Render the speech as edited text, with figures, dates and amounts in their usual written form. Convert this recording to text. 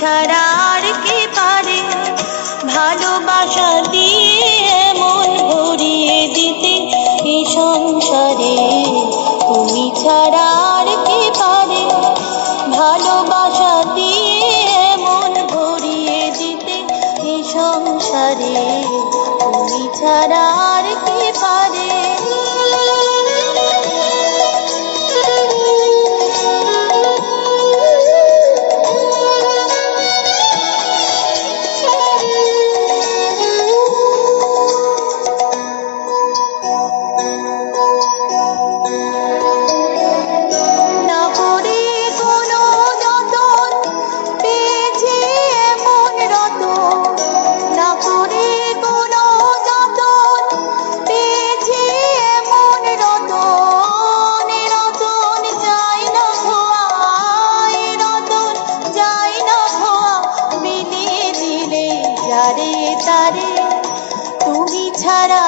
ছাড়া আর কে পারে ভালোবাসা দিয়ে মন ভরিয়ে দিতে এই সংসারে? তুমি ছাড়া আর কে পারে ভালোবাসা দিয়ে মন ভরিয়ে দিতে এই সংসারে? তুমি ছাড়া আর কে পারে? তারে তুমি ছাড়া